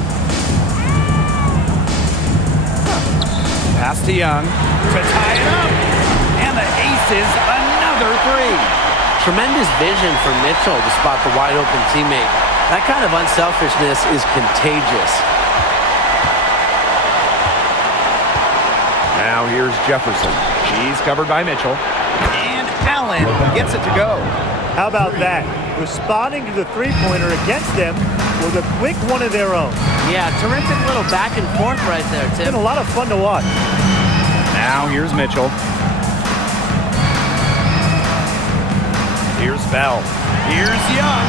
Pass to Young to tie it up. And the Aces another 3. Tremendous vision from Mitchell to spot the wide open teammate. That kind of unselfishness is contagious. Now here's Jefferson. She's covered by Mitchell. And Allen gets it to go. How about that? Responding to the three-pointer against them with a quick one of their own. Yeah, terrific little back and forth right there, It's Tim. been a lot of fun to watch. Now here's Mitchell. Here's Bell. Here's Young.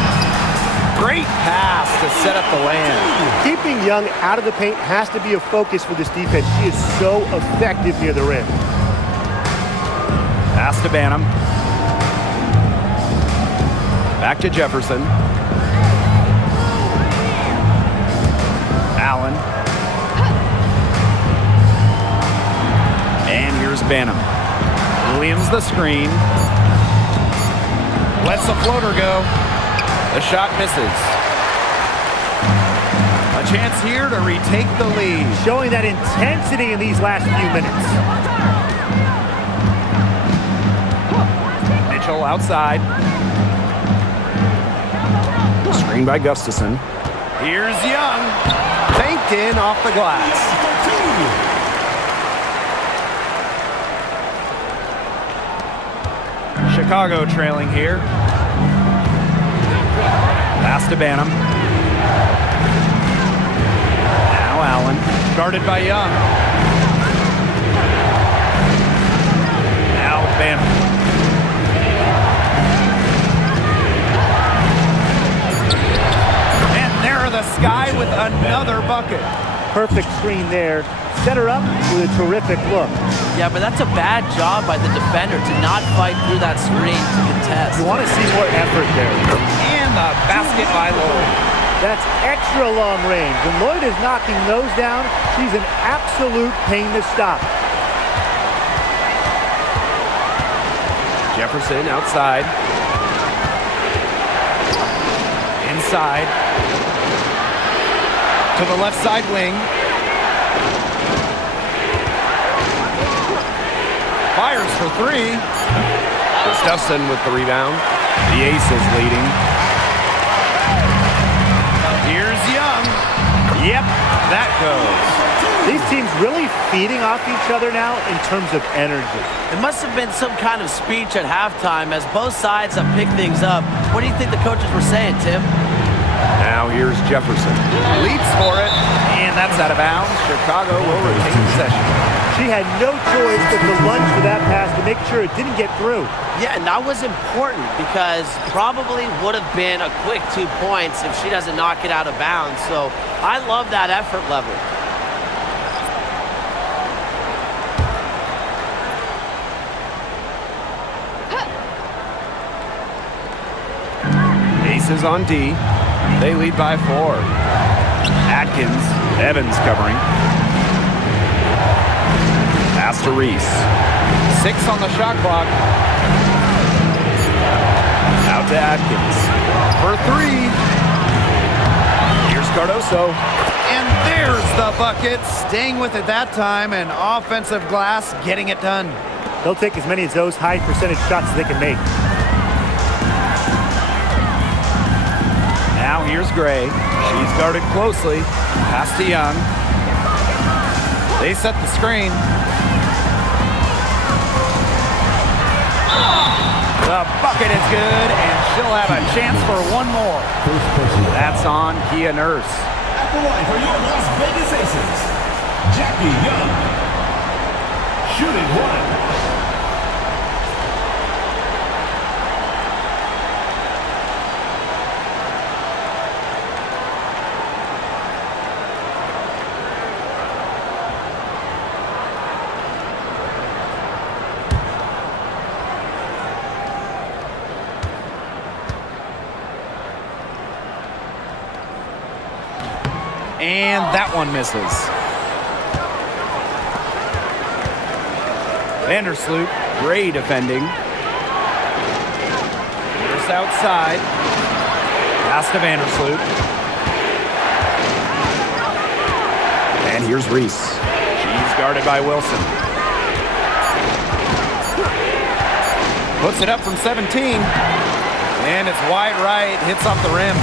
Great pass to set up the land. Keeping Young out of the paint has to be a focus for this defense. She is so effective near the rim. Pass to Banham. Back to Jefferson. Allen. And here's Banham. Williams the screen. Lets the floater go. The shot misses. A chance here to retake the lead. Showing that intensity in these last few minutes. Mitchell outside. Screen by Gustafson. Here's Young. Banked in off the glass. Chicago trailing here. Pass to Banham. Now Allen. Guarded by Young. Now Banham. And there are the Sky with another bucket. Perfect screen there. Set her up with a terrific look. Yeah, but that's a bad job by the defender to not fight through that screen to contest. You want to see more effort there. And the basket by Lloyd. That's extra long range. When Lloyd is knocking those down, she's an absolute pain to stop. Jefferson outside. Inside. To the left side wing. Fires for 3. Gustafson with the rebound. The Aces leading. Here's Young. Yep, that goes. These teams really feeding off each other now in terms of energy. It must have been some kind of speech at halftime as both sides have picked things up. What do you think the coaches were saying, Tim? Now here's Jefferson. Leaps for it, and that's out of bounds. Chicago will retain possession. She had no choice but to lunge for that pass to make sure it didn't get through. Yeah, and that was important because probably would have been a quick 2 points if she doesn't knock it out of bounds. So I love that effort level. Aces on D. They lead by 4. Atkins, Evans covering. Pass to Reese. 6 on the shot clock. Out to Atkins. For 3. Here's Cardoso. And there's the bucket. Staying with it that time, and offensive glass getting it done. They'll take as many of those high percentage shots as they can make. Now here's Gray. She's guarded closely. Pass to Young. They set the screen. The bucket is good, and she'll have a chance for one more. That's on Kia Nurse. At the line for your Las Vegas Aces, Jackie Young. Shooting 1. And that one misses. Vandersloot, Gray defending. Nurse outside. Pass to Vandersloot. And here's Reese. She's guarded by Wilson. Puts it up from 17. And it's wide right, hits off the rim.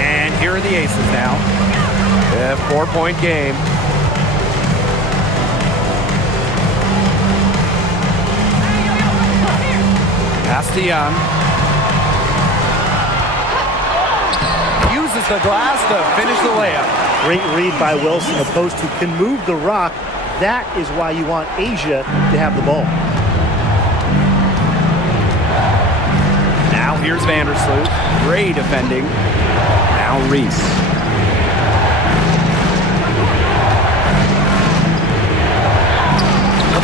And here are the Aces now. A 4-point game. Pass to Young. Uses the glass to finish the layup. Great read by Wilson, opposed to can move the rock. That is why you want Asia to have the ball. Now here's Vandersloot. Gray defending. Now Reese.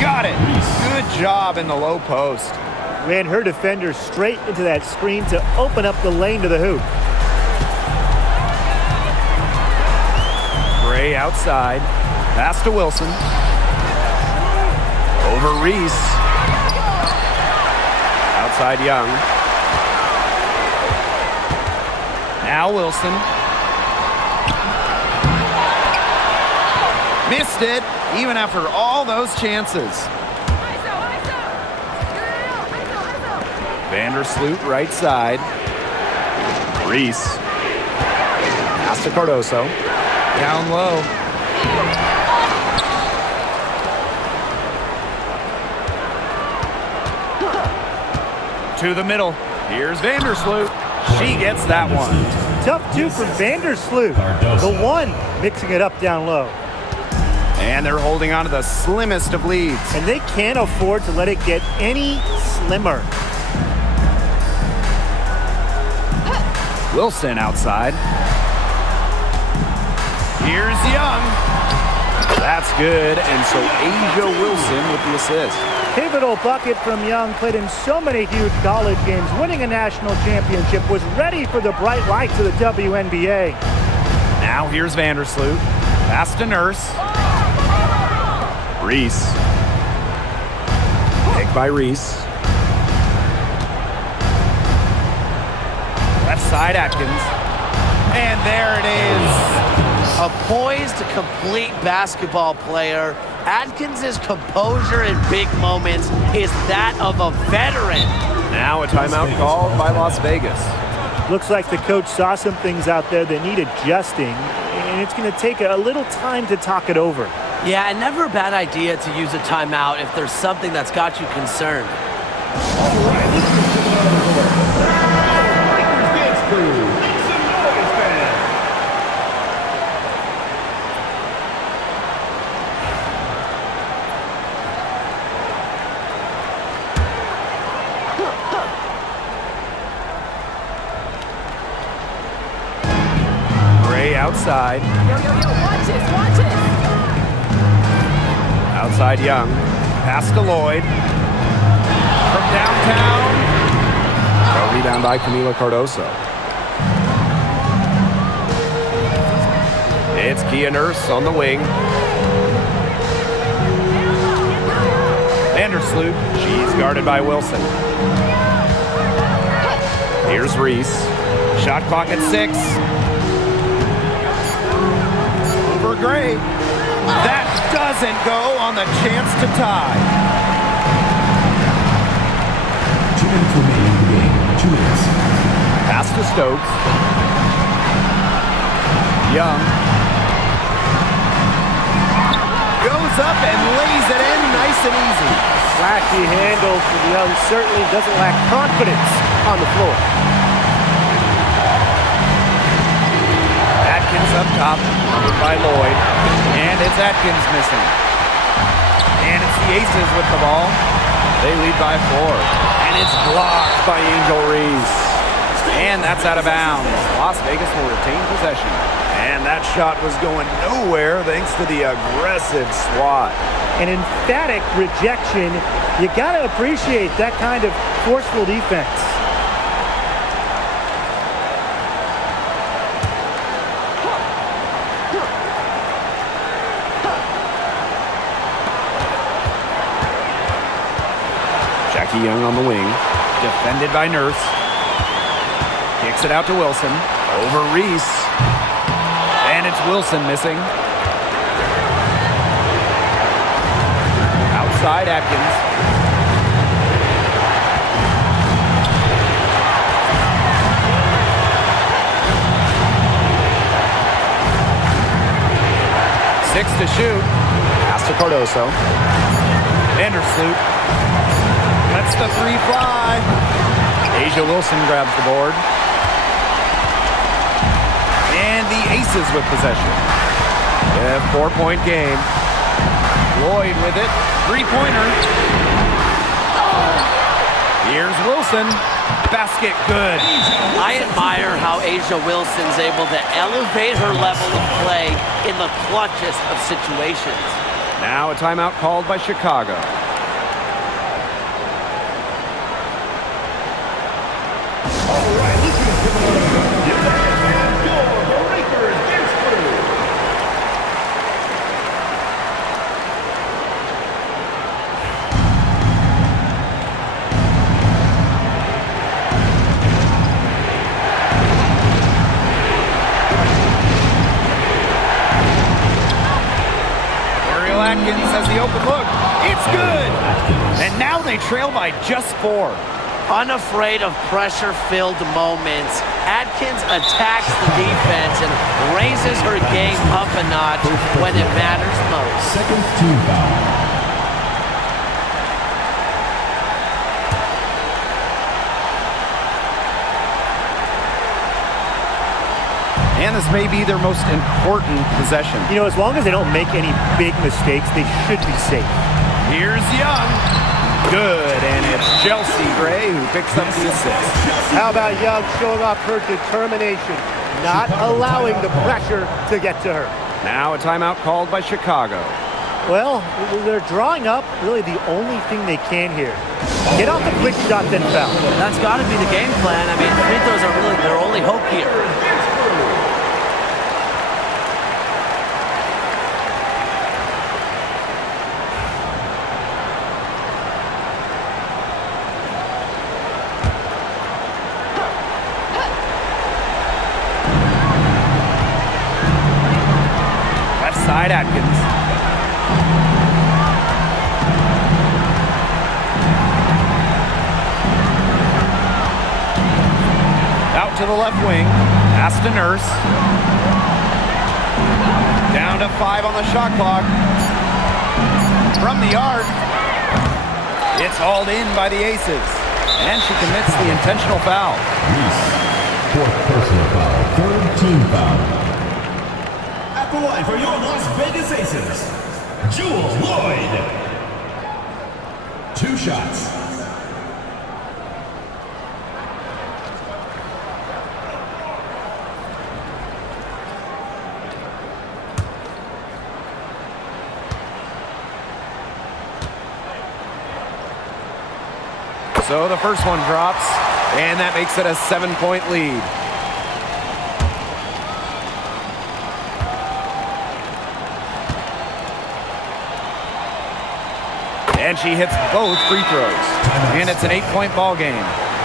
Got it. Good job in the low post. Ran her defender straight into that screen to open up the lane to the hoop. Gray outside. Pass to Wilson. Over Reese. Outside Young. Now Wilson. Missed it, even after all those chances. Vandersloot right side. Reese. Pass to Cardoso. Down low. To the middle. Here's Vandersloot. She gets that one. Tough 2 from Vandersloot. The 1 mixing it up down low. And they're holding on to the slimmest of leads. And they can't afford to let it get any slimmer. Wilson outside. Here's Young. That's good. And so Asia Wilson with the assist. Pivotal bucket from Young, played in so many huge college games, winning a national championship, was ready for the bright lights of the WNBA. Now here's Vandersloot. Pass to Nurse. Reese. Pick by Reese. Left side Atkins. And there it is. A poised, complete basketball player. Atkins' composure in big moments is that of a veteran. Now a timeout called by Las Vegas. Looks like the coach saw some things out there that need adjusting, and it's going to take a little time to talk it over. Yeah, and never a bad idea to use a timeout if there's something that's got you concerned. All right, let's go to the Lakers dance crew. Make some noise, fans. outside. Watch this. Outside Young. Pass to Lloyd. From downtown. A rebound by Camila Cardoso. It's Kia Nurse on the wing. Vandersloot. She's guarded by Wilson. Here's Reese. Shot clock at 6. Over Gray. That doesn't go on the chance to tie. 2 minutes remaining in the game. 2 minutes. Pass to Stokes. Young. Goes up and lays it in nice and easy. Flashy handle for Young certainly doesn't lack confidence on the floor. Atkins up top, covered by Lloyd. And it's Atkins missing. And it's the Aces with the ball. They lead by 4. And it's blocked by Angel Reese. And that's out of bounds. Las Vegas will retain possession. And that shot was going nowhere thanks to the aggressive swat. An emphatic rejection. You got to appreciate that kind of forceful defense. Jackie Young on the wing. Defended by Nurse. Kicks it out to Wilson. Over Reese. And it's Wilson missing. Outside Atkins. Six to shoot. Pass to Cardoso. Vandersloot. Lets the 3 fly. Asia Wilson grabs the board. And the Aces with possession. A 4-point game. Lloyd with it. 3-pointer. Here's Wilson. Basket good. I admire how Asia Wilson's able to elevate her level of play in the clutchest of situations. Now a timeout called by Chicago. All right, listen to the and your Lakers dance crew. Ariel Atkins has the open look. It's good. And now they trail by just 4. Unafraid of pressure-filled moments, Atkins attacks the defense and raises her game up a notch when it matters most. Second team foul. And this may be their most important possession. You know, as long as they don't make any big mistakes, they should be safe. Here's Young. Good, and it's Chelsea Gray who picks up the assist. How about Young showing off her determination, not allowing the pressure to get to her? Now a timeout called by Chicago. Well, they're drawing up really the only thing they can here. Get off the quick shot, then foul. That's got to be the game plan. I mean, free throws are really their only hope here. Side Atkins. Out to the left wing. Pass to Nurse. Down to 5 on the shot clock. From the arc. It's hauled in by the Aces. And she commits the intentional foul. Reese, 4th personal foul, 3rd team foul. At the line for your Las Vegas Aces, Jewel Lloyd. 2 shots. So the first one drops, and that makes it a 7-point lead. And she hits both free throws. And it's an 8-point ball game.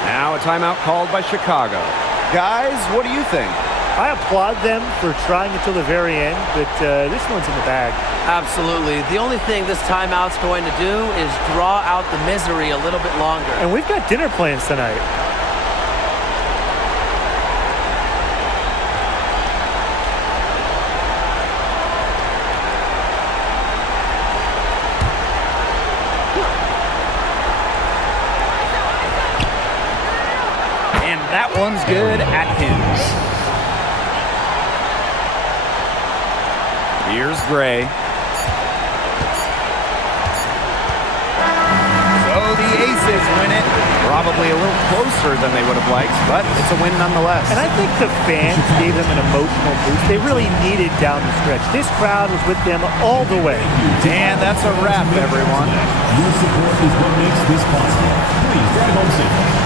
Now a timeout called by Chicago. Guys, what do you think? I applaud them for trying until the very end, but this one's in the bag. Absolutely. The only thing this timeout's going to do is draw out the misery a little bit longer. And we've got dinner plans tonight. And that one's good. Atkins. Here's Gray. So the Aces win it. Probably a little closer than they would have liked, but it's a win nonetheless. And I think the fans gave them an emotional boost. They really needed down the stretch. This crowd was with them all the way. And that's a wrap, everyone. Your support is what makes this possible. Please drive home safe.